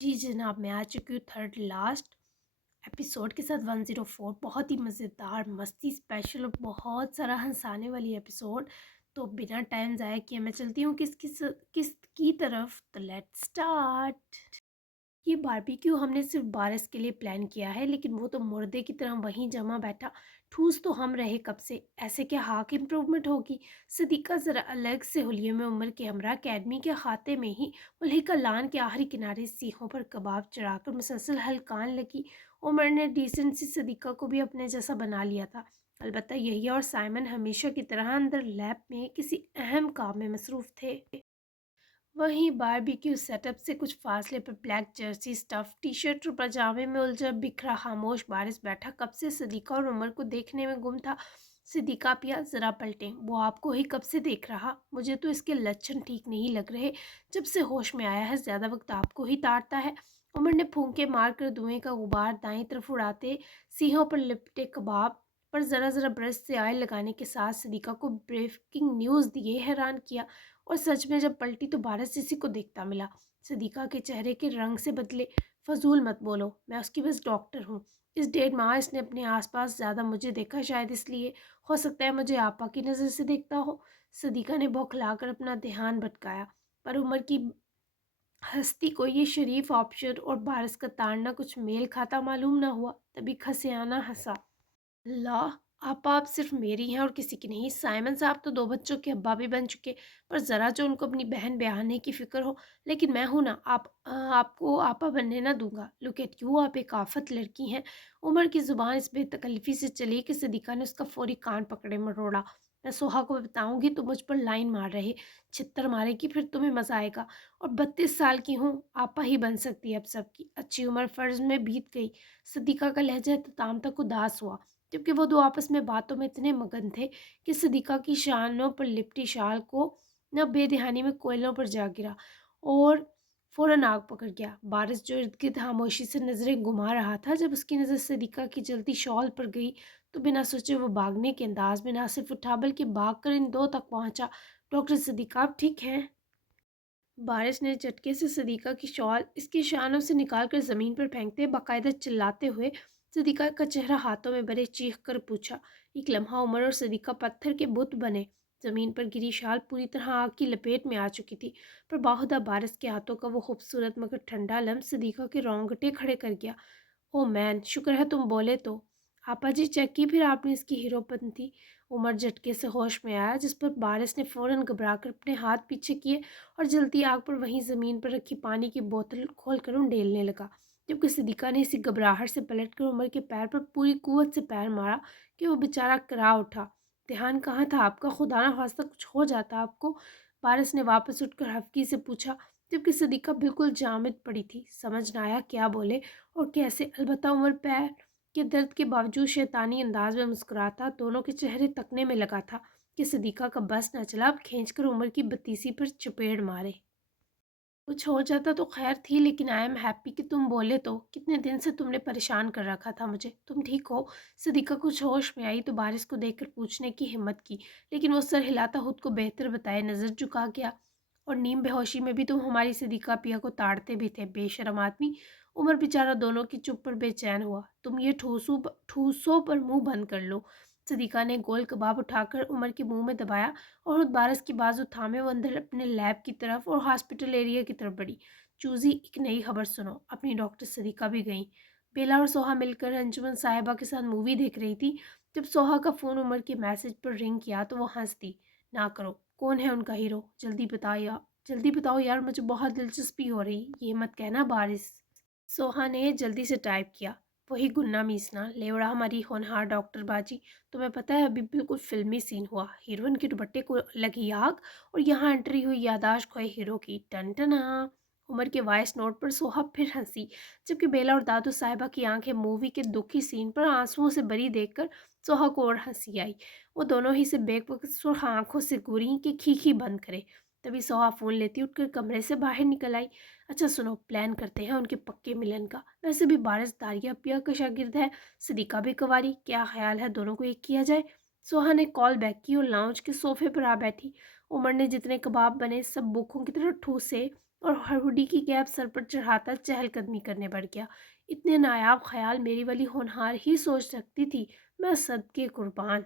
जी जनाब, मैं आ चुकी हूँ थर्ड लास्ट एपिसोड के साथ 104। बहुत ही मज़ेदार, मस्ती स्पेशल और बहुत सारा हंसाने वाली एपिसोड। तो बिना टाइम ज़ाया किए मैं चलती हूँ किस की तरफ। तो लेट्स स्टार्ट। ये बारबेक्यू हमने सिर्फ बारिश के लिए प्लान किया है, लेकिन वो तो मुर्दे की तरह वहीं जमा बैठा। ठूस तो हम रहे कब से। ऐसे क्या हाक इम्प्रूवमेंट होगी। सदीका ज़रा अलग से हुलिये में उम्र के हमरा अकेडमी के खाते में ही मलिका लान के आखिरी किनारे सीखों पर कबाब चढ़ाकर मुसलसल हलकान लगी। उमर ने डिसेंट सी सदीका को भी अपने जैसा बना लिया था। अलबत्ता यही और साइमन हमेशा की तरह अंदर लैब में किसी अहम काम में मसरूफ़ थे। वहीं बारबेक्यू सेटअप से कुछ फासले पर black Jersey, stuff T shirt और पजामे में उलझा बिखरा खामोश बारिश बैठा कब से सदीका और उमर को देखने में गुम था। सदीका पिया जरा पलटे, वो आपको ही कब से देख रहा। मुझे तो इसके लक्षण ठीक नहीं लग रहे। जब से होश में आया है ज्यादा वक्त आपको ही ताड़ता है। उमर ने फूंके मारकर धुएं का गुबार दाईं तरफ उड़ाते सीहों पर लिपटे कबाब पर जरा जरा ब्रश से ऑयल लगाने के साथ सदीका को ब्रेकिंग न्यूज़ दिए हैरान किया। और सच में जब पलटी तो भारत इसी को देखता मिला। सदीका के चेहरे के रंग से बदले। फजूल मत बोलो, मैं उसकी बस डॉक्टर हूँ। इस 1.5 माह इसने अपने आसपास ज़्यादा मुझे देखा, शायद इसलिए। हो सकता है मुझे आपा की नज़र से देखता हो। सदीका ने बौखलाकर अपना ध्यान भटकाया। पर उम्र की हस्ती को ये शरीफ ऑप्शन और बारिश का ताड़ना कुछ मेल खाता मालूम ना हुआ। तभी खसियाना हंसा। ला, आप सिर्फ मेरी हैं और किसी की नहीं। साइमन साहब तो 2 बच्चों के अब्बा भी बन चुके। पर ज़रा जो उनको अपनी बहन ब्याहने की फ़िक्र हो। लेकिन मैं हूं ना, आपको आपा बनने ना दूंगा। लुक एट यू, आप एक आफत लड़की हैं। उमर की ज़ुबान इस बेतकल्फ़ी से चली कि सदीका ने उसका फौरी कान पकड़े मरोड़ा। मैं सोहा को बताऊंगी तो मुझ पर लाइन मार रहे। छित्तर मारेगी फिर तुम्हें मज़ा आएगा। और 32 साल की हूँ, आपा ही बन सकती है अब सबकी। अच्छी उम्र फ़र्ज में बीत गई। सदीका का लहजा इख्तिताम तक उदास हुआ, जबकि वो दो आपस में बातों में इतने मगन थे कि सदीका की शानों पर लिपटी शाल को न बेदहानी में कोयलों पर जा गिरा और फौरन आग पकड़ गया। बारिश जो इर्द गिर्द खामोशी से नजरें घुमा रहा था, जब उसकी नज़र सदीका की जलती शॉल पर गई तो बिना सोचे वो भागने के अंदाज में ना सिर्फ उठा बल्कि भाग कर इन दो तक पहुंचा। डॉक्टर सदीका, आप ठीक हैं? बारिश ने झटके से सदीका की शॉल इसके शानों से निकालकर जमीन पर फेंकते बाकायदा चिल्लाते हुए सदीका का चेहरा हाथों में भरे चीख कर पूछा। एक लम्हा उमर और सदीका पत्थर के बुत बने। जमीन पर गिरी शाल पूरी तरह आग की लपेट में आ चुकी थी, पर बाहुदा बारिश के हाथों का वो खूबसूरत मगर ठंडा लम्स सदीका के रोंगटे खड़े कर गया। ओ मैन, शुक्र है तुम बोले तो। आपा जी, चेक की फिर आपने इसकी हीरोपंती? उमर झटके से होश में आया, जिस पर बारिश ने फौरन घबराकर अपने हाथ पीछे किए और जलती आग पर वहीं ज़मीन पर रखी पानी की बोतल खोलकर उंडेलने लगा। जबकि सिद्दीक़ा ने इसी घबराहट से पलटकर उमर के पैर पर पूरी कुव्वत से पैर मारा कि वो बेचारा करा उठा। ध्यान कहाँ था आपका? खुदा ना खास्ता कुछ हो जाता आपको। बारिश ने वापस उठकर हफ्की से पूछा, जबकि सिद्दीक़ा बिल्कुल जामिद पड़ी थी। समझ ना आया क्या बोले और कैसे। अलबत्ता उमर पैर के दर्द के बावजूद शैतानी अंदाज में मुस्कुराता। दोनों के चेहरे तकने में लगा था कि सदीका का बस न चला, अब खींचकर उमर की बत्तीसी पर चपेड़ मारे। कुछ हो जाता तो खैर थी, लेकिन आई एम हैप्पी कि तुम बोले तो। कितने दिन से तुमने परेशान कर रखा था मुझे। तुम ठीक हो? सदीका कुछ होश में आई तो बारिश को देखकर पूछने की हिम्मत की, लेकिन वो सर हिलाता खुद को बेहतर बताए नजर झुका गया। और नीम बेहोशी में भी तुम हमारी सदीका पिया को ताड़ते भी थे, बेशरम आदमी। उमर बेचारा दोनों की चुप पर बेचैन हुआ। तुम ये ठूसों पर मुंह बंद कर लो। सदीका ने गोल कबाब उठाकर उमर के मुंह में दबाया और खुद बारिश की बाजू थामे वो अंदर अपने लैब की तरफ और हॉस्पिटल एरिया की तरफ बढ़ी। चूजी, एक नई खबर सुनो। अपनी डॉक्टर सदीका भी गई। बेला और सोहा मिलकर अंजुमन साहिबा के साथ मूवी देख रही थी। जब सोहा का फ़ोन उमर के मैसेज पर रिंग किया तो वो हंस दी। ना करो, कौन है उनका हीरो? जल्दी बताओ यार, मुझे बहुत दिलचस्पी हो रही। ये मत कहना बारिश। सोहा ने जल्दी से टाइप किया। वही गुन्ना मीसना लेवड़ा हमारी होनहार डॉक्टर बाजी। तुम्हें पता है, अभी बिल्कुल फिल्मी सीन हुआ। हीरोइन के दुपट्टे को लगी आग और यहाँ एंट्री हुई यादाश्त खोए हीरो की। टन टना। उमर के वॉइस नोट पर सोहा फिर हंसी, जबकि बेला और दादू साहिबा की आंखें मूवी के दुखी सीन पर आंसुओं से भरी देखकर सोहा को और हंसी आई। वो दोनों ही से बेवकूफ आंखों से घूरी कि खीखी बंद करे। तभी सोहा फ़ोन लेती उठकर कमरे से बाहर निकल आई। अच्छा सुनो, प्लान करते हैं उनके पक्के मिलन का। वैसे भी बारिश दारिया पिया का शागिर्द है, सदीका भी कवारी। क्या ख्याल है दोनों को एक किया जाए? सोहा ने कॉल बैक की और लाउंज के सोफे पर आ बैठी। उमर ने जितने कबाब बने सब भूखों की तरह ठूसे और हुडी की कैप सर पर चढ़ाता चहलकदमी करने बढ़ गया। इतने नायाब ख्याल मेरी वाली होनहार ही सोच सकती थी। मैं सदके कुर्बान।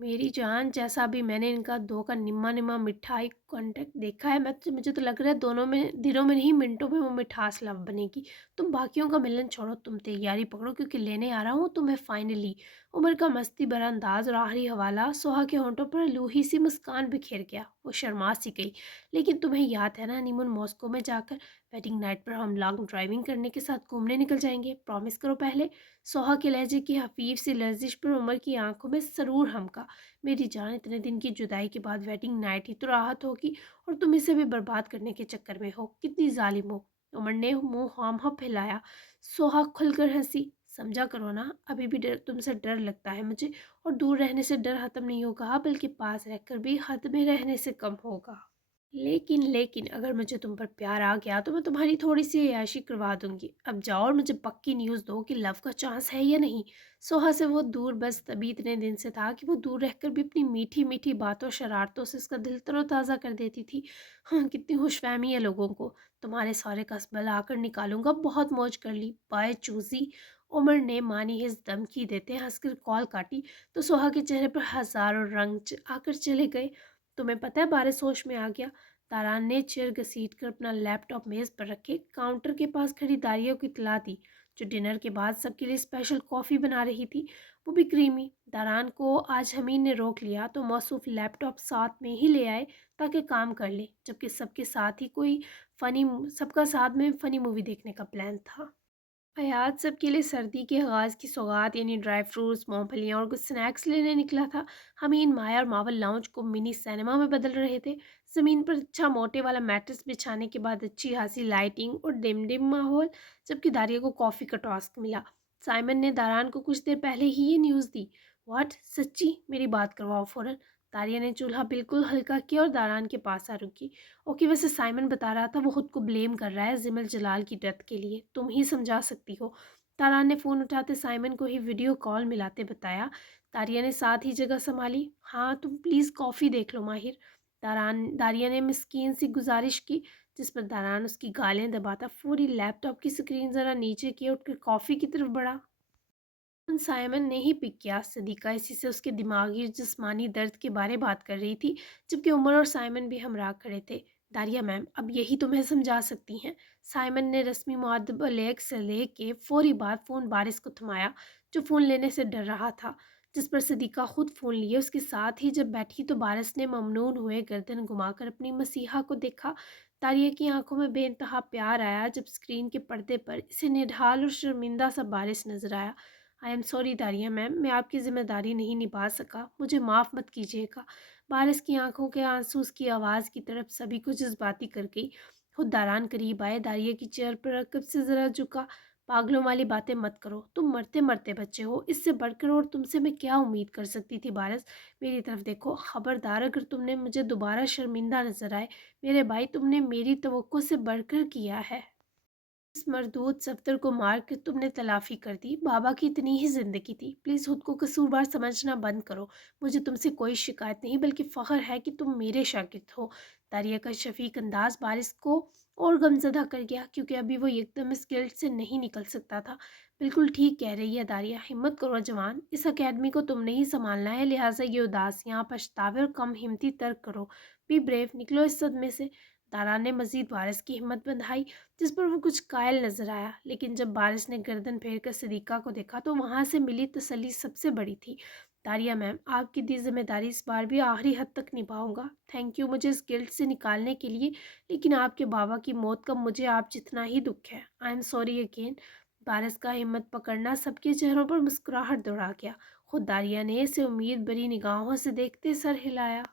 मेरी जान, जैसा अभी मैंने इनका दो का निम्मा निम्मा मिठाई कांटेक्ट देखा है, मुझे तो लग रहा है दोनों में दिनों में नहीं मिनटों में वो मिठास लव बनेगी। तुम बाकियों का मिलन छोड़ो, तुम तैयारी पकड़ो क्योंकि लेने आ रहा हूँ तुम्हें फाइनली। उमर का मस्ती भरा अंदाज और आखिरी हवाला सोहा के होंठों पर लूही सी मुस्कान बिखेर गया। वो शर्मा सी गई। लेकिन तुम्हें याद है ना, हनीमून मॉस्को में जाकर वेडिंग नाइट पर हम लॉन्ग ड्राइविंग करने के साथ घूमने निकल जाएंगे, प्रॉमिस करो पहले। सोहा के लहजे की हफीफ सी लर्जिश पर उमर की आंखों में सरूर हमका। मेरी जान, इतने दिन की जुदाई के बाद वेडिंग नाइट ही तो राहत होगी, और तुम इसे भी बर्बाद करने के चक्कर में हो। कितनी जालिम हो। उमर ने मुंह हाम फैलाया। सोहा खुलकर हंसी। समझा करो ना, अभी भी तुमसे डर लगता है मुझे, और दूर रहने से डर खत्म नहीं होगा, बल्कि पास रहकर भी हद में रहने से कम होगा। लेकिन अगर मुझे तुम पर प्यार आ गया तो मैं तुम्हारी थोड़ी सी अय्याशी करवा दूंगी। अब जाओ और मुझे पक्की न्यूज़ दो कि लव का चांस है या नहीं। सोहा से वो दूर बस तभी इतने दिन से था कि वो दूर रहकर भी अपनी मीठी मीठी बातों शरारतों से उसका दिल तरोताज़ा कर देती थी। हाँ, कितनी खुशफहमी है लोगों को। तुम्हारे सारे कसबल आकर निकालूंगा, बहुत मौज कर ली, बाय चूजी। उमर ने मानी हिज धमकी देते हंसकर कॉल काटी तो सोहा के चेहरे पर हजारों रंग आकर चले गए। तुम्हें पता है, बारिश होश में आ गया। तारान ने चेयर घसीट कर अपना लैपटॉप मेज पर रखे काउंटर के पास खड़ी दारिया को इतला दी, जो डिनर के बाद सबके लिए स्पेशल कॉफ़ी बना रही थी, वो भी क्रीमी। दारान को आज हमीन ने रोक लिया तो मौसूफ लैपटॉप साथ में ही ले आए ताकि काम कर ले, जबकि सबके साथ ही कोई फ़नी सबका साथ में फ़नी मूवी देखने का प्लान था। अयाज सबके लिए सर्दी के आगाज़ की सौगात यानी ड्राई फ्रूट्स, मूंगफलियाँ और कुछ स्नैक्स लेने निकला था। हमीन, माया और मावल लाउंज को मिनी सिनेमा में बदल रहे थे। ज़मीन पर अच्छा मोटे वाला मैट्रेस बिछाने के बाद अच्छी खासी लाइटिंग और डिम डिम माहौल, जबकि दारिया को कॉफ़ी का टास्क मिला। साइमन ने दारान को कुछ देर पहले ही ये न्यूज़ दी। व्हाट, सच्ची? मेरी बात करवाओ फ़ौरन। दारिया ने चूल्हा बिल्कुल हल्का किया और दारान के पास आ रुकी। ओके, वैसे साइमन बता रहा था वो खुद को ब्लेम कर रहा है जिमल जलाल की डेथ के लिए, तुम ही समझा सकती हो। तारान ने फ़ोन उठाते साइमन को ही वीडियो कॉल मिलाते बताया। दारिया ने साथ ही जगह संभाली। हाँ, तुम प्लीज़ कॉफ़ी देख लो माहिर। दारिया ने मिस्कीन सी गुजारिश की, जिस पर दारान उसकी गालें दबाता पूरी लैपटॉप की स्क्रीन ज़रा नीचे की उठकर कॉफ़ी की तरफ बढ़ा। साइमन ने ही पिक किया। सदीका इसी से उसके दिमागी और जिस्मानी दर्द के बारे बात कर रही थी, जबकि उमर और साइमन भी हमरा खड़े थे। दारिया मैम, अब यही तुम्हें समझा सकती हैं। साइमन ने रस्मी मुअद्दब लेक से लेके फौरी बाद फ़ोन बारिश को थमाया, जो फ़ोन लेने से डर रहा था, जिस पर सदीका खुद फ़ोन लिए उसके साथ ही जब बैठी तो बारिश ने ममनून हुए गर्दन घुमाकर अपनी मसीहा को देखा। दारिया की आंखों में बेइंतहा प्यार आया जब स्क्रीन के पर्दे पर इसे निढाल और शर्मिंदा सा बारिश नजर आया। I am sorry Dariya ma'am, मैं आपकी ज़िम्मेदारी नहीं निभा सका, मुझे माफ़ मत कीजिएगा। बारिश की आंखों के आंसू उसकी आवाज़ की तरफ सभी को जज्बाती कर गई। खुद दारान करीब आए, दारिया की चेयर पर रकब से ज़रा झुका। पागलों वाली बातें मत करो, तुम मरते मरते बच्चे हो, इससे बढ़कर और तुमसे मैं क्या उम्मीद कर सकती थी। बारिश, मेरी तरफ देखो, खबरदार अगर तुमने मुझे दोबारा शर्मिंदा नजर आए। मेरे भाई, तुमने मेरी तवक्को से बढ़कर किया है। इस मरदूद सफ्तर को मार कर तुमने तलाफी कर दी। बाबा की इतनी ही ज़िंदगी थी, प्लीज़ खुद को कसूरवार समझना बंद करो। मुझे तुमसे कोई शिकायत नहीं, बल्कि फ़ख्र है कि तुम मेरे शागिर्द हो। दारिया का शफीक अंदाज बारिश को और गमज़दा कर गया, क्योंकि अभी वो एकदम इस गिल्ट से नहीं निकल सकता था। बिल्कुल ठीक कह रही है दारिया, हिम्मत करो जवान, इस अकेडमी को तुमने ही संभालना है, लिहाजा ये उदासियाँ, पछतावे और कम हिम्मती तर्क करो। बी ब्रेव, निकलो इस सदमे से। दारा ने मज़ीद बारिश की हिम्मत बंधाई, जिस पर वो कुछ कायल नजर आया। लेकिन जब बारिश ने गर्दन फेर कर सदीका को देखा तो वहाँ से मिली तसल्ली सबसे बड़ी थी। दारिया मैम, आपकी दी जिम्मेदारी इस बार भी आखिरी हद तक निभाऊंगा। थैंक यू मुझे इस गिल्ट से निकालने के लिए, लेकिन आपके बाबा की मौत का मुझे आप जितना ही दुख है। I am sorry again. बारिश का हिम्मत पकड़ना सबके चेहरों पर मुस्कुराहट दौड़ा गया। खुद दारिया ने इसे उम्मीद भरी निगाहों से देखते सर हिलाया।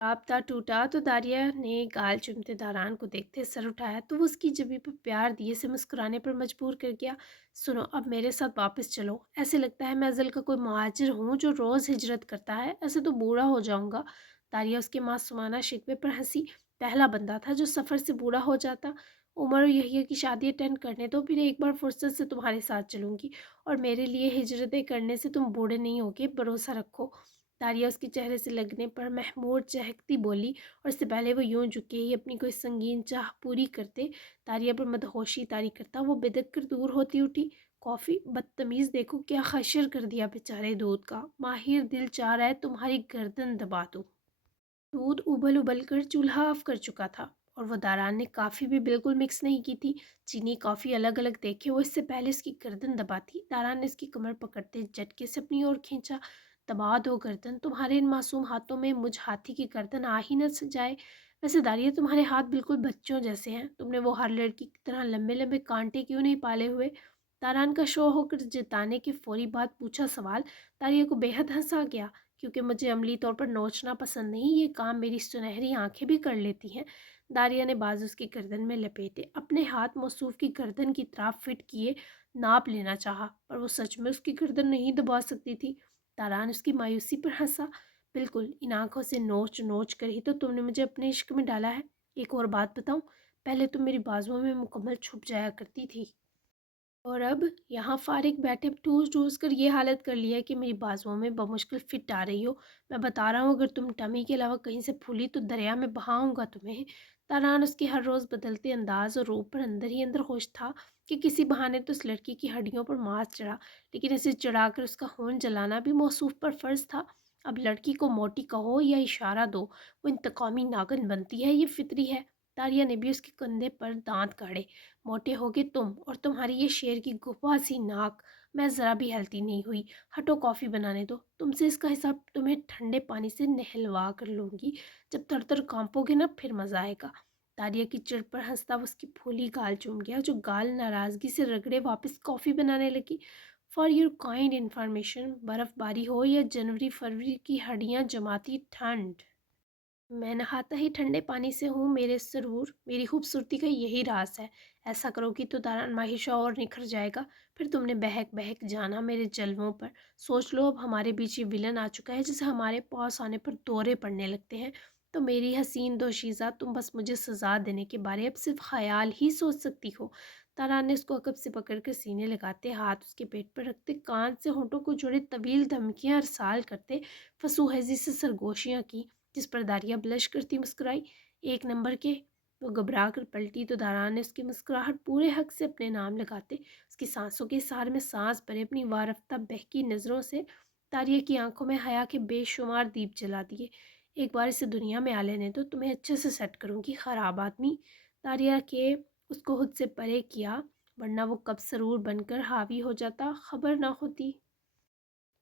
राबता टूटा तो दारिया ने गाल चूमते दारान को देखते सर उठाया तो वो उसकी जबी पर प्यार दिए से मुस्कुराने पर मजबूर कर गया। सुनो, अब मेरे साथ वापस चलो। ऐसे लगता है मैं अज़ल का कोई मुहाजिर हूँ जो रोज़ हिजरत करता है, ऐसे तो बूढ़ा हो जाऊँगा। दारिया उसके मासूमाना शिकवे पर हंसी। पहला बंदा था जो सफ़र से बूढ़ा हो जाता। उमर और यहिया की शादी अटेंड करने दो, फिर एक बार फुर्सत से तुम्हारे साथ चलूँगी, और मेरे लिए हिजरतें करने से तुम बूढ़े नहीं होगे, भरोसा रखो। तारिया उसके चेहरे से लगने पर महमूद चहकती बोली, और इससे पहले वो यूं झुके ही अपनी कोई संगीन चाह पूरी करते, तारिया पर मदहोशी तारी करता, वो बिदक कर दूर होती उठी। कॉफ़ी? बदतमीज़, देखो क्या खशर कर दिया बेचारे दूध का। माहिर दिल चाह रहा है तुम्हारी गर्दन दबा दूँ। दूध उबल उबल कर चूल्हा ऑफ कर चुका था, और वो दारान ने काफ़ी भी बिल्कुल मिक्स नहीं की थी। चीनी कॉफ़ी अलग अलग देखे वो इससे पहले इसकी गर्दन दबाती। दारान ने इसकी कमर पकड़ते झटके से अपनी ओर खींचा। दबा दो गर्दन, तुम्हारे इन मासूम हाथों में मुझ हाथी की गर्दन आ ही न जाए। वैसे दारिया, तुम्हारे हाथ बिल्कुल बच्चों जैसे हैं, तुमने वो हर लड़की की तरह लंबे लंबे कांटे क्यों नहीं पाले हुए? दारान का शो होकर जिताने के फौरी बाद पूछा सवाल दारिया को बेहद हंसा गया, क्योंकि मुझे अमली तौर पर नोचना पसंद नहीं, ये काम मेरी सुनहरी आंखें भी कर लेती हैं। दारिया ने बाजू उसकी गर्दन में लपेटे, अपने हाथ मौसूफ की गर्दन की तरफ फिट किए, नाप लेना चाहा, पर वो सच में उसकी गर्दन नहीं दबा सकती थी। दारान उसकी मायूसी पर हंसा। बिल्कुल, इन आंखों से नोच नोच कर ही तो तुमने मुझे अपने इश्क में डाला है। एक और बात बताऊं, पहले तुम मेरी बाजुओं में मुकम्मल छुप जाया करती थी, और अब यहाँ फारिग बैठे ठूस ठूस कर ये हालत कर लिया है कि मेरी बाजुओं में बमुश्किल फिट आ रही हो। मैं बता रहा हूँ, अगर तुम टमी के अलावा कहीं से फूली तो दरिया में बहाऊंगा तुम्हें। तारान उसके हर रोज़ बदलते अंदाज और रूप पर अंदर ही अंदर होश था कि किसी बहाने तो उस लड़की की हड्डियों पर मांस चढ़ा, लेकिन इसे चढ़ाकर उसका खून जलाना भी मौसूफ पर फ़र्ज था। अब लड़की को मोटी कहो या इशारा दो, वो इंतकामी नागन बनती है, ये फितरी है। तारिया ने भी उसके कंधे पर दांत काढ़े। मोटे होगे तुम, और तुम्हारी ये शेर की गुफा सी नाक। मैं ज़रा भी हलती नहीं हुई। हटो, कॉफ़ी बनाने दो, तुमसे इसका हिसाब तुम्हें ठंडे पानी से नहलवा कर लूँगी। जब तर तर कांपोगे ना, फिर मज़ा आएगा। तारिया की चिढ़ पर हंसता उसकी फूली गाल चूम गया, जो गाल नाराज़गी से रगड़े वापस कॉफ़ी बनाने लगी। फॉर योर काइंड इन्फॉर्मेशन, बर्फ़बारी हो या जनवरी फरवरी की हड्डियाँ जमाती ठंड, मैं नहाता ही ठंडे पानी से हूँ मेरे सरूर। मेरी खूबसूरती का यही राज है। ऐसा करोगी तो दारान माहिशा और निखर जाएगा। फिर तुमने बहक बहक जाना मेरे जलवों पर। सोच लो, अब हमारे बीच ये विलन आ चुका है जिसे हमारे पास आने पर दौरे पड़ने लगते हैं। तो मेरी हसीन दोशीज़ा, तुम बस मुझे सजा देने के बारे अब सिर्फ ख्याल ही सोच सकती हो। तारान ने उसको अकब से पकड़कर सीने लगाते, हाथ उसके पेट पर रखते, कान से होंठों को जोड़े तवील धमकियां अरसाल करते, फसूहजी से सरगोशियां की, जिस पर दारिया ब्लश करती मुस्कुराई। एक नंबर के। वो घबरा कर पलटी तो दारान ने उसकी मुस्कुराहट पूरे हक से अपने नाम लगाते, उसकी सांसों के सहार में सांस भरे, अपनी वारफ्ता बहकी नज़रों से दारिया की आंखों में हया के बेशुमार दीप जला दिए। एक बार इसे दुनिया में आ लेने तो तुम्हें अच्छे से सेट करूँगी, ख़राब आदमी। दारिया के उसको खुद से परे किया, वरना वो कब सरूर बनकर हावी हो जाता, खबर ना होती।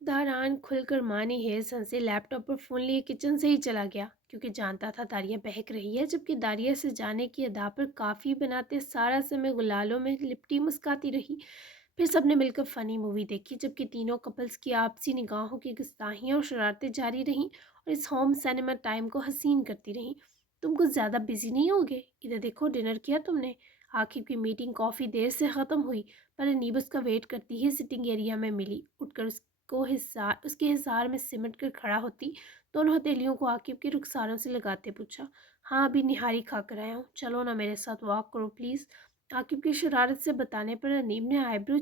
दारान खुलकर मानी हेज हंसे, लैपटॉप पर फ़ोन लिए किचन से ही चला गया, क्योंकि जानता था दारिया बहक रही है, जबकि दारिया से जाने की अदा पर काफ़ी बनाते सारा समय गुलालों में लिपटी मुस्काती रही। फिर सबने मिलकर फ़नी मूवी देखी, जबकि तीनों कपल्स की आपसी निगाहों की गुस्ताखियाँ और शरारतें जारी रहीं, और इस होम सिनेमा टाइम को हसीन करती रहीं। तुम कुछ ज़्यादा बिजी नहीं होगे? इधर देखो, डिनर किया तुमने? आखिर की मीटिंग काफ़ी देर से ख़त्म हुई, पर अनीब उसका वेट करती ही सिटिंग एरिया में मिली। उठकर उसके हिसार में सिमट कर खड़ा होती, दोनों हथेलियों को आकिब के रुखसारों से लगाते पूछा, हाँ अभी निहारी खा कर आया हूँ, चलो ना मेरे साथ वॉक करो प्लीज़। आकिब की शरारत से बताने पर अनीब ने आईब्रो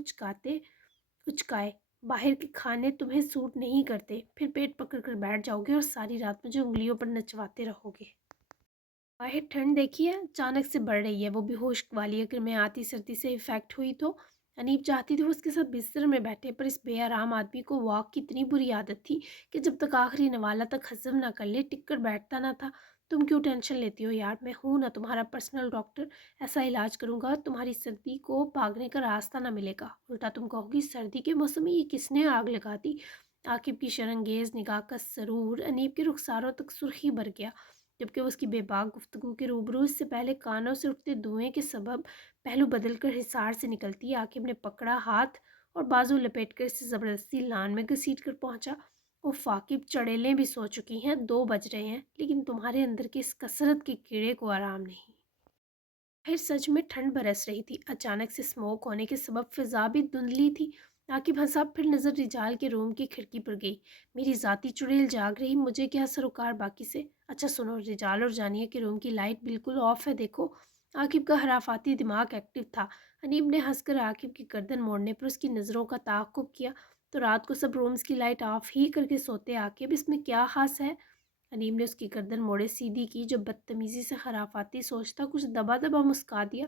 उचकाए, बाहर के खाने तुम्हें सूट नहीं करते, फिर पेट पकड़ कर बैठ जाओगे और सारी रात मुझे उंगलियों पर नचवाते रहोगे। बाहर ठंड देखिए अचानक से बढ़ रही है, वो भी होश वाली, अगर मैं आती सर्दी से इफ़ेक्ट हुई तो। अनीब चाहती थी वो उसके साथ बिस्तर में बैठे, पर इस बेआराम आदमी को वॉक की इतनी बुरी आदत थी कि जब तक आखिरी नवाला तक हजम ना कर ले टिक कर बैठता ना था। तुम क्यों टेंशन लेती हो यार, मैं हूं ना तुम्हारा पर्सनल डॉक्टर। ऐसा इलाज करूंगा तुम्हारी सर्दी को भागने का रास्ता ना मिलेगा। उल्टा तुम कहोगी, सर्दी के मौसम में ये किसने आग लगा दी। आकिब की शरंगेज निगाह का सरूर अनीब के रुखसारों तक सुर्खी भर गया, जबकि वो उसकी बेबाक गुफ्तगू के रूबरू इससे पहले कानों से उठते धुएं के सबब पहलू बदलकर हिसार से निकलती, आकिब ने पकड़ा हाथ और बाजू लपेटकर इसे ज़बरदस्ती लान में घसीट कर पहुंचा। वो फाकिब, चड़ेलें भी सो चुकी हैं, 2 बज रहे हैं, लेकिन तुम्हारे अंदर के इस कसरत के कीड़े को आराम नहीं। फिर सच में ठंड बरस रही थी, अचानक से स्मोक होने के सबब फिजा भी धुंधली थी। आकिब हंसा, फिर नज़र रिजाल के रूम की खिड़की पर गई। मेरी ज़ाती चुड़ैल जाग रही, मुझे क्या सरोकार बाकी से। अच्छा सुनो, रिजाल और जानिया के रूम की लाइट बिल्कुल ऑफ है, देखो। आकिब का हराफाती दिमाग एक्टिव था। अनीब ने हंसकर आकिब की गर्दन मोड़ने पर उसकी नज़रों का ताक़ुब किया। تو رات کو سب رومز کی لائٹ آف ہی کر کے سوتے عاقب، اس میں کیا خاص ہے؟ انیم نے اس کی گردن موڑے سیدھی کی جو بدتمیزی سے خرافاتی سوچتا کچھ دبا دبا مسکا دیا۔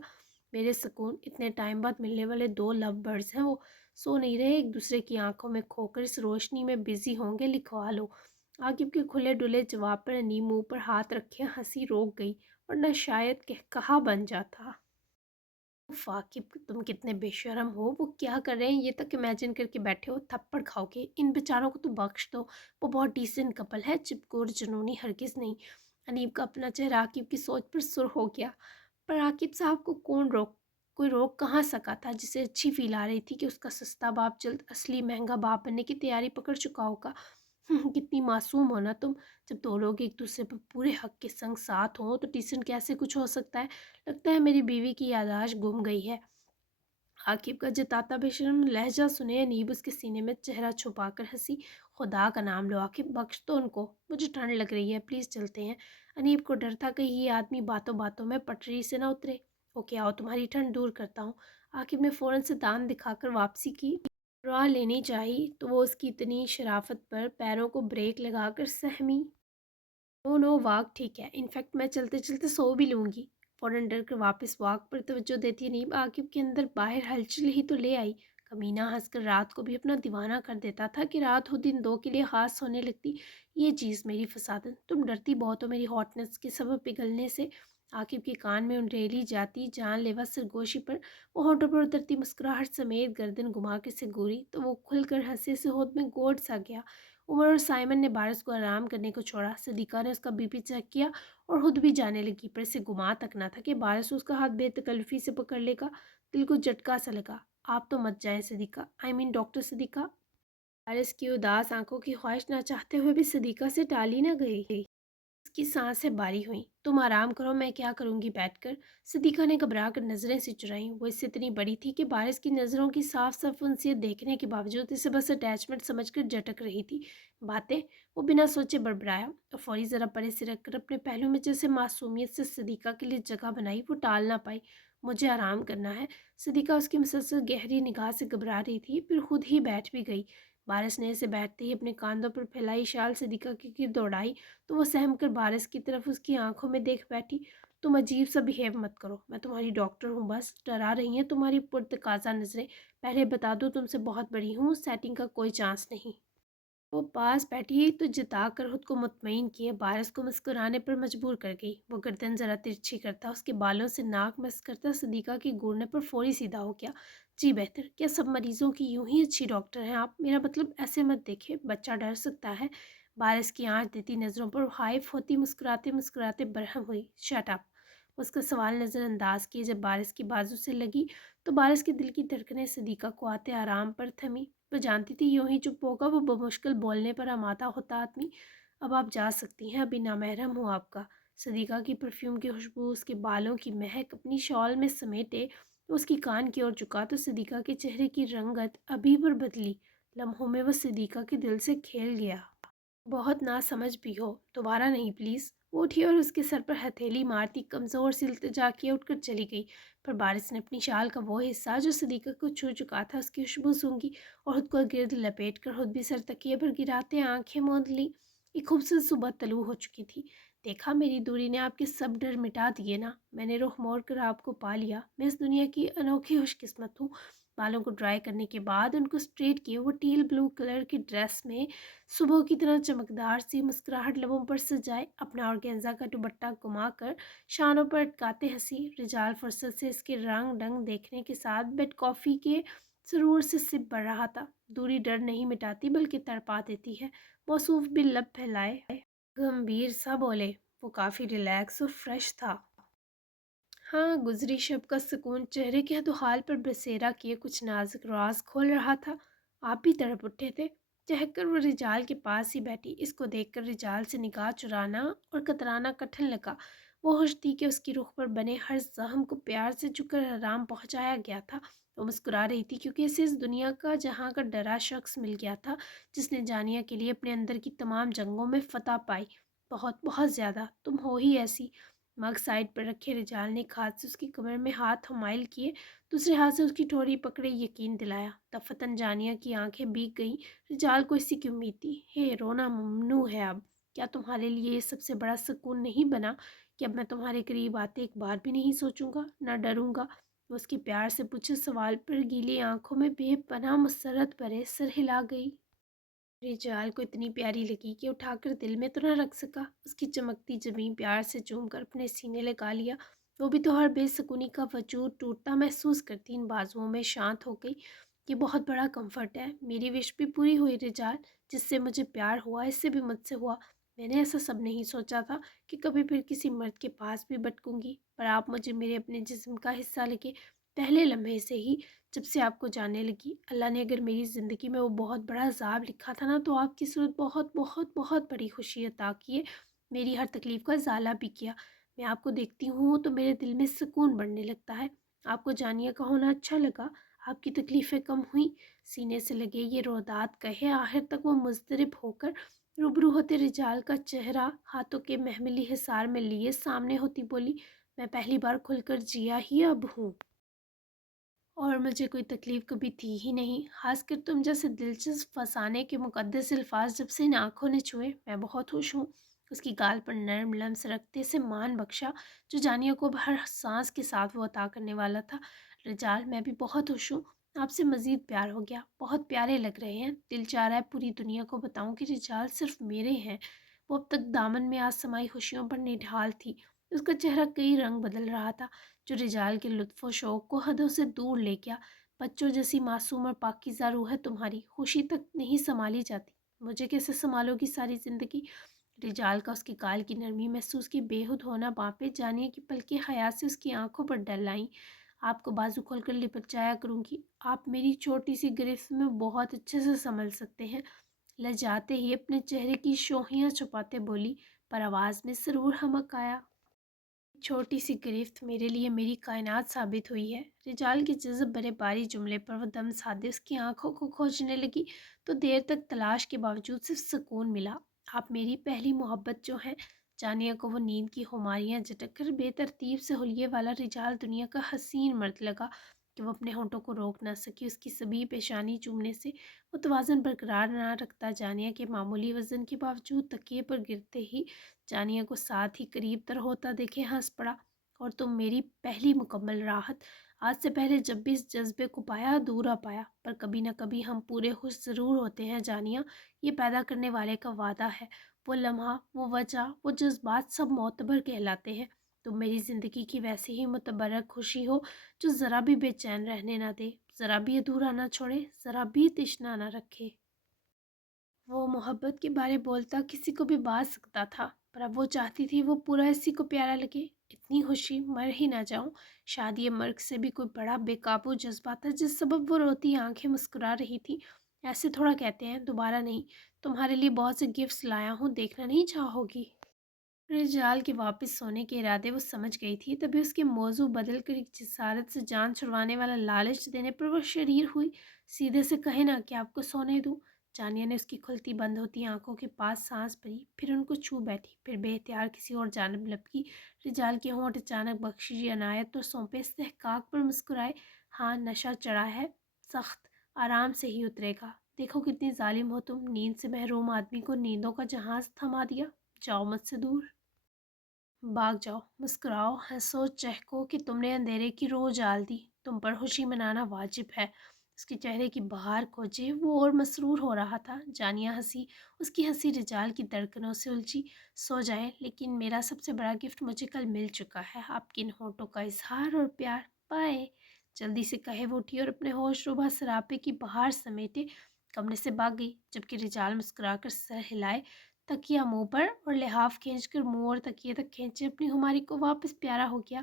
میرے سکون، اتنے ٹائم بعد ملنے والے دو لو برڈز ہیں، وہ سو نہیں رہے، ایک دوسرے کی آنکھوں میں کھو کر اس روشنی میں بزی ہوں گے، لکھوا لو۔ عاقب کے کھلے ڈلے جواب پر انیم منہ پر ہاتھ رکھے ہنسی روک گئی، ورنہ شاید کہا بن جاتا۔ عاقب تم کتنے بے شرم ہو، وہ کیا کر رہے ہیں یہ تک امیجن کر کے بیٹھے ہو، تھپڑ کھاؤ گے، ان بیچاروں کو تو بخش دو، وہ بہت ڈیسنٹ کپل ہے، چپکور جنونی ہرگز نہیں۔ انیب کا اپنا چہرہ عاقب کی سوچ پر سر ہو گیا، پر عاقب صاحب کو کوئی روک کہاں سکا تھا، جسے اچھی فیل آ رہی تھی کہ اس کا سستا باپ جلد اصلی مہنگا باپ بننے کی تیاری پکڑ چکا ہوگا۔ کتنی معصوم ہونا تم، جب دو لوگ ایک دوسرے پر پورے حق کے سنگ ساتھ ہوں تو ڈیسنٹ کیسے کچھ ہو سکتا ہے؟ لگتا ہے میری بیوی کی یادداشت گم گئی ہے۔ عاقب کا جتاتا بے شرم لہجہ سنے انیب اس کے سینے میں چہرہ چھپا کر ہنسی۔ خدا کا نام لو عاقب، بخش دو ان کو، مجھے ٹھنڈ لگ رہی ہے، پلیز چلتے ہیں۔ انیب کو ڈر تھا کہیں یہ آدمی باتوں باتوں میں پٹری سے نہ اترے۔ اوکے آؤ، تمہاری ٹھنڈ دور کرتا ہوں۔ عاقب نے فوراً سے دان دکھا کر واپسی کی۔ راہ لینی چاہیے تو وہ اس کی اتنی شرافت پر پیروں کو بریک لگا کر سہمی۔ نو نو، واک ٹھیک ہے، انفیکٹ میں چلتے چلتے سو بھی لوں گی۔ فوراً ڈر کر واپس واک پر توجہ دیتی نیب عاقب کے اندر باہر ہلچل ہی تو لے آئی۔ کمینہ ہنس کر رات کو بھی اپنا دیوانہ کر دیتا تھا کہ رات ہو دن دو کے لیے خاص ہونے لگتی۔ یہ چیز میری فسادن، تم ڈرتی بہت ہو میری ہاٹنس کے سبب پگھلنے سے۔ عاقب کے کان میں انڈیلی جاتی جان لیوا سرگوشی پر وہ ہونٹوں پر اترتی مسکراہٹ سمیت گردن گھما کے سے گوری تو وہ کھل کر ہنسے سے ہود میں گوٹ سا گیا۔ عمر اور سائمن نے بارش کو آرام کرنے کو چھوڑا۔ صدیقہ نے اس کا بی پی چیک کیا اور خود بھی جانے لگی، پر اسے گما تک نہ تھا کہ بارش اس کا ہاتھ بے تکلفی سے پکڑ لے گا۔ دل کو جھٹکا سا لگا۔ آپ تو مت جائیں صدیقہ، ڈاکٹر صدیقہ۔ بارش کی اداس آنکھوں کی خواہش نہ چاہتے ہوئے بھی صدیقہ سے ٹالی نہ گئی۔ اس کی سانسیں باری ہوئیں۔ تم آرام کرو، میں کیا کروں گی بیٹھ کر؟ صدیقہ نے گھبرا کر نظریں سے چرائیں۔ وہ اس سے اتنی بڑی تھی کہ بارش کی نظروں کی صاف صاف انسیت دیکھنے کے باوجود اسے بس اٹیچمنٹ سمجھ کر جھٹک رہی تھی۔ باتیں، وہ بنا سوچے بڑبڑایا اور فوری ذرا پرے سے رکھ کر اپنے پہلو میں جیسے معصومیت سے صدیقہ کے لیے جگہ بنائی، وہ ٹال نہ پائی۔ مجھے آرام کرنا ہے۔ صدیقہ اس کی مسلسل گہری نگاہ سے گھبرا رہی تھی، پھر خود ہی بیٹھ بھی گئی۔ بارش نے اسے بیٹھتے ہی اپنے کاندھوں پر پھیلائی شال صدیقہ کے گرد دوڑائی تو وہ سہم کر بارش کی طرف اس کی آنکھوں میں دیکھ بیٹھی۔ تم عجیب سا بہیو مت کرو، میں تمہاری ڈاکٹر ہوں، بس ڈرا رہی ہیں تمہاری پرتقاضا نظریں۔ پہلے بتا دو تم سے بہت بڑی ہوں، سیٹنگ کا کوئی چانس نہیں۔ وہ پاس بیٹھی تو جتا کر خود کو مطمئن کیے بارش کو مسکرانے پر مجبور کر گئی۔ وہ گردن ذرا ترچھی کرتا اس کے بالوں سے ناک مس کرتا صدیقہ کے گھورنے پر فوری سیدھا ہو گیا۔ جی بہتر، کیا سب مریضوں کی یوں ہی اچھی ڈاکٹر ہیں آپ؟ میرا مطلب ایسے مت دیکھے، بچہ ڈر سکتا ہے۔ بارش کی آنچ دیتی نظروں پر خائف ہوتی مسکراتے مسکراتے برہم ہوئی۔ Shut up! اس کا سوال نظر انداز کیے جب بارش کی بازو سے لگی تو بارش کے دل کی دھڑکنیں صدیقہ کو آتے آرام پر تھمی۔ وہ جانتی تھی یوں ہی چپ ہوگا وہ بمشکل بولنے پر آمادہ ہوتا آدمی۔ اب آپ جا سکتی ہیں، ابھی نامحرم ہوں آپ کا۔ صدیقہ کی پرفیوم کی خوشبو، اس کے بالوں کی مہک اپنی شال میں سمیٹے اس کی کان کی اور جھکا تو صدیقہ کے چہرے کی رنگت ابھی پر بدلی۔ لمحوں میں وہ صدیقہ کے دل سے کھیل گیا۔ بہت ناسمجھ بھی ہو، دوبارہ نہیں پلیز۔ وہ اٹھی اور اس کے سر پر ہتھیلی مارتی کمزور سی التجا کیے اٹھ کر چلی گئی، پر بارش نے اپنی شال کا وہ حصہ جو صدیقہ کو چھو چکا تھا اس کی خوشبو سونگھی اور خود کو گرد لپیٹ کر خود بھی سر تکیے پر گراتے آنکھیں موند لی۔ ایک خوبصورت صبح طلوع ہو چکی تھی۔ دیکھا، میری دوری نے آپ کے سب ڈر مٹا دیے نا، میں نے رخ موڑ کر آپ کو پا لیا۔ میں اس دنیا کی انوکھی خوش قسمت ہوں۔ بالوں کو ڈرائی کرنے کے بعد ان کو اسٹریٹ کیے وہ ٹیل بلو کلر کی ڈریس میں صبح کی طرح چمکدار سی مسکراہٹ لبوں پر سجائے اپنا اورگینزا کا دوپٹہ گما کر شانوں پر اٹکاتے ہنسی۔ رجال فرصت سے اس کے رنگ ڈنگ دیکھنے کے ساتھ بیڈ کافی کے سرور سے سپ بڑھ رہا تھا۔ دوری ڈر نہیں مٹاتی بلکہ تڑپا دیتی ہے، موصوف بھی لب پھیلائے گمبھیر سا بولے۔ وہ کافی ریلیکس اور فریش تھا۔ ہاں، گزری شب کا سکون چہرے کے حال پر بسیرا کیے کچھ نازک راز کھول رہا تھا۔ آپ بھی تڑپ اٹھے تھے۔ چہک کر وہ رجال کے پاس ہی بیٹھی۔ اس کو دیکھ کر رجال سے نگاہ چرانا اور کترانا کٹھن لگا۔ وہ خوش تھی کہ اس کی رخ پر بنے ہر زخم کو پیار سے جھک کر آرام پہنچایا گیا تھا۔ وہ مسکرا رہی تھی کیونکہ اسے اس دنیا کا جہاں کا ڈرا شخص مل گیا تھا جس نے جانیہ کے لیے اپنے اندر کی تمام جنگوں میں فتح پائی۔ بہت بہت زیادہ، تم ہو ہی ایسی۔ مگ سائڈ پر رکھے رجال نے ایک ہاتھ سے اس کی کمر میں ہاتھ حمائل کیے، دوسرے ہاتھ سے اس کی ٹھوڑی پکڑے، یقین دلایا۔ دفتن جانیہ کی آنکھیں بھیگ گئیں۔ رجال کو اسی کی امید تھی۔ رونا ممنوع ہے اب۔ کیا تمہارے لیے یہ سب سے بڑا سکون نہیں بنا کہ اب میں تمہارے قریب آتے ایک بار بھی نہیں سوچوں گا، نہ ڈروں گا؟ وہ اس کی پیار سے پوچھے سوال پر گیلی آنکھوں میں بے پناہ مسرت بھرے سر ہلا گئی۔ رجال کو اتنی پیاری لگی کہ اٹھا کر دل میں تو نہ رکھ سکا۔ اس کی چمکتی جبیں پیار سے چوم کر اپنے سینے لگا لیا۔ وہ بھی تو ہر بے سکونی کا وجود ٹوٹتا محسوس کرتی ان بازوؤں میں شانت ہو گئی۔ یہ بہت بڑا کمفرٹ ہے۔ میری وش بھی پوری ہوئی رجال، جس سے مجھے پیار ہوا اس سے بھی مجھ سے ہوا۔ میں نے ایسا سب نہیں سوچا تھا کہ کبھی پھر کسی مرد کے پاس بھی بھٹکوں گی، پر آپ مجھے میرے اپنے جسم کا حصہ لگے پہلے لمحے سے ہی، جب سے آپ کو جاننے لگی۔ اللہ نے اگر میری زندگی میں وہ بہت بڑا عذاب لکھا تھا نا، تو آپ کی صورت بہت بہت بہت بڑی خوشی عطا کیے، میری ہر تکلیف کا ازالہ بھی کیا۔ میں آپ کو دیکھتی ہوں تو میرے دل میں سکون بڑھنے لگتا ہے۔ آپ کو جانیہ کا ہونا اچھا لگا، آپ کی تکلیفیں کم ہوئیں۔ سینے سے لگے یہ رودات کہے آخر تک وہ مضطرب ہو کر روبرو ہوتے رجال کا چہرہ ہاتھوں کے محملی حصار میں لیے سامنے ہوتی بولی، میں پہلی بار کھل کر جیا ہی اب ہوں، اور مجھے کوئی تکلیف کبھی تھی ہی نہیں، خاص کر تم جیسے دلچسپ فسانے کے مقدس الفاظ جب سے ان آنکھوں نے چھوئے، میں بہت خوش ہوں۔ اس کی گال پر نرم لمس رکھتے سے مان بخشا جو جانیہ کو ہر سانس کے ساتھ وہ عطا کرنے والا تھا۔ رجال، میں بھی بہت خوش ہوں، آپ سے مزید پیار ہو گیا، بہت پیارے لگ رہے ہیں، دل چاہ رہا ہے پوری دنیا کو بتاؤں کہ رجال صرف میرے ہیں۔ وہ اب تک دامن میں آسمائی خوشیوں پر نڈھال تھی، اس کا چہرہ کئی رنگ بدل رہا تھا، جو رجال کے لطف و شوق کو حدوں سے دور لے گیا۔ بچوں جیسی معصوم اور پاکیزہ روح ہے تمہاری، خوشی تک نہیں سنبھالی جاتی، مجھے کیسے سنبھالو گی ساری زندگی؟ رجال کا اس کی گال کی نرمی محسوس کی بے حد ہونا بانپے جانیہ کی پلکیں حیات سے اس کی آنکھوں پر ڈل آئیں۔ آپ کو بازو کھول کر لپٹ جایا کروں گی، آپ میری چھوٹی سی گرفت میں بہت اچھے سے سنبھل سکتے ہیں۔ لجاتے ہی اپنے چہرے کی شوخیاں چھپاتے بولی، پر آواز میں سرور حمک آیا۔ چھوٹی سی گرفت میرے لیے میری کائنات ثابت ہوئی ہے۔ رجال کے جذب بھرے باری جملے پر وہ دم سادے اس کی آنکھوں کو کھوجنے لگی، تو دیر تک تلاش کے باوجود صرف سکون ملا۔ آپ میری پہلی محبت جو ہیں۔ جانیہ کو وہ نیند کی خماریاں جھٹک کر بے ترتیب سے حلیے والا رجال دنیا کا حسین مرد لگا کہ وہ اپنے ہونٹوں کو روک نہ سکی۔ اس کی سبھی پیشانی چومنے سے وہ توازن برقرار نہ رکھتا جانیہ کے معمولی وزن کے باوجود تکیے پر گرتے ہی جانیہ کو ساتھ ہی قریب تر ہوتا دیکھے ہنس پڑا، اور تم میری پہلی مکمل راحت۔ آج سے پہلے جب بھی اس جذبے کو پایا ادھورا پایا، پر کبھی نہ کبھی ہم پورے خوش ضرور ہوتے ہیں جانیہ، یہ پیدا کرنے والے کا وعدہ ہے۔ وہ لمحہ، وہ وجہ، وہ جذبات سب معتبر کہلاتے ہیں۔ تم میری زندگی کی ویسے ہی متبرک خوشی ہو جو ذرا بھی بے چین رہنے نہ دے، ذرا بھی ادھورا نہ چھوڑے، ذرا بھی تشنا نہ رکھے۔ وہ محبت کے بارے بولتا کسی کو بھی باز سکتا تھا، پر اب وہ چاہتی تھی وہ پورا اسی کو پیارا لگے۔ اتنی خوشی، مر ہی نہ جاؤں۔ شادی مرگ سے بھی کوئی بڑا بے قابو جذبہ تھا جس سبب وہ روتی آنکھیں مسکرا رہی تھی۔ ایسے تھوڑا کہتے ہیں، دوبارہ نہیں۔ تمہارے لیے بہت سے گفٹس لایا ہوں، دیکھنا نہیں چاہو گی؟ رجال کے واپس سونے کے ارادے وہ سمجھ گئی تھی، تبھی اس کے موضوع بدل کر ایک جسارت سے جان چھڑوانے والا لالچ دینے پر وہ شریر ہوئی۔ سیدھے سے کہے نا کہ آپ کو سونے دوں۔ جانیہ نے اس کی کھلتی بند ہوتی آنکھوں کے پاس سانس بھری، پھر ان کو چھو بیٹھی، پھر بے اختیار کسی اور جانب لپکی۔ رجال کے ہونٹ اچانک بخشش عنایت اور سونپے استحقاق پر مسکرائے۔ ہاں، نشہ چڑھا ہے، سخت، آرام سے ہی اترے گا۔ دیکھو کتنی ظالم ہو تم، نیند سے محروم آدمی کو نیندوں کا جہاز تھما دیا۔ جاؤ مجھ سے دور، بھاگ جاؤ، مسکراؤ، ہنسو، چہکو کہ تم نے اندھیرے کی روح جال دی، تم پر خوشی منانا واجب ہے۔ اس کے چہرے کی بہار کھوجے وہ اور مسرور ہو رہا تھا۔ جانیہ ہنسی، اس کی ہنسی رجال کی دھڑکنوں سے الجھی۔ سو جائیں، لیکن میرا سب سے بڑا گفٹ مجھے کل مل چکا ہے، آپ کے ان ہونٹوں کا اظہار اور پیار۔ بائے، جلدی سے کہے وہ اٹھی اور اپنے ہوش روبا سراپے کی بہار سمیٹے کمرے سے بھاگ گئی۔ جبکہ رجال مسکرا کر سر ہلائے، تکیہ منہ پر اور لحاف کھینچ کر منہ اور تکیے تک کھینچے اپنی ہماری کو واپس پیارا ہو گیا۔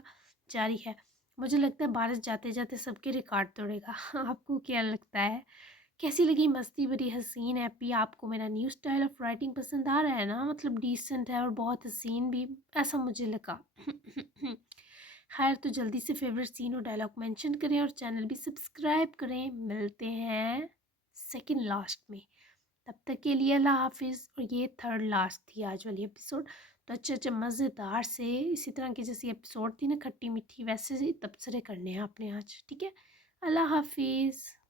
جاری ہے، مجھے لگتا ہے بارش جاتے جاتے سب کے ریکارڈ توڑے گا۔ آپ کو کیا لگتا ہے؟ کیسی لگی مستی بڑی حسین ایپی؟ آپ کو میرا نیو سٹائل آف رائٹنگ پسند آ رہا ہے نا؟ مطلب ڈیسنٹ ہے اور بہت حسین بھی، ایسا مجھے لگا۔ خیر، تو جلدی سے فیورٹ سین اور ڈائلاگ مینشن کریں اور چینل بھی سبسکرائب کریں۔ ملتے ہیں سیکنڈ لاسٹ میں، تب تک کے لیے اللہ حافظ۔ اور یہ تھرڈ لاسٹ تھی آج والی ایپیسوڈ، تو اچھے مزیدار سے اسی طرح کی جیسی ایپیسوڈ تھی نا کھٹی میٹھی، ویسے ہی تبصرے کرنے ہیں آپ نے آج، ٹھیک ہے؟ اللہ حافظ.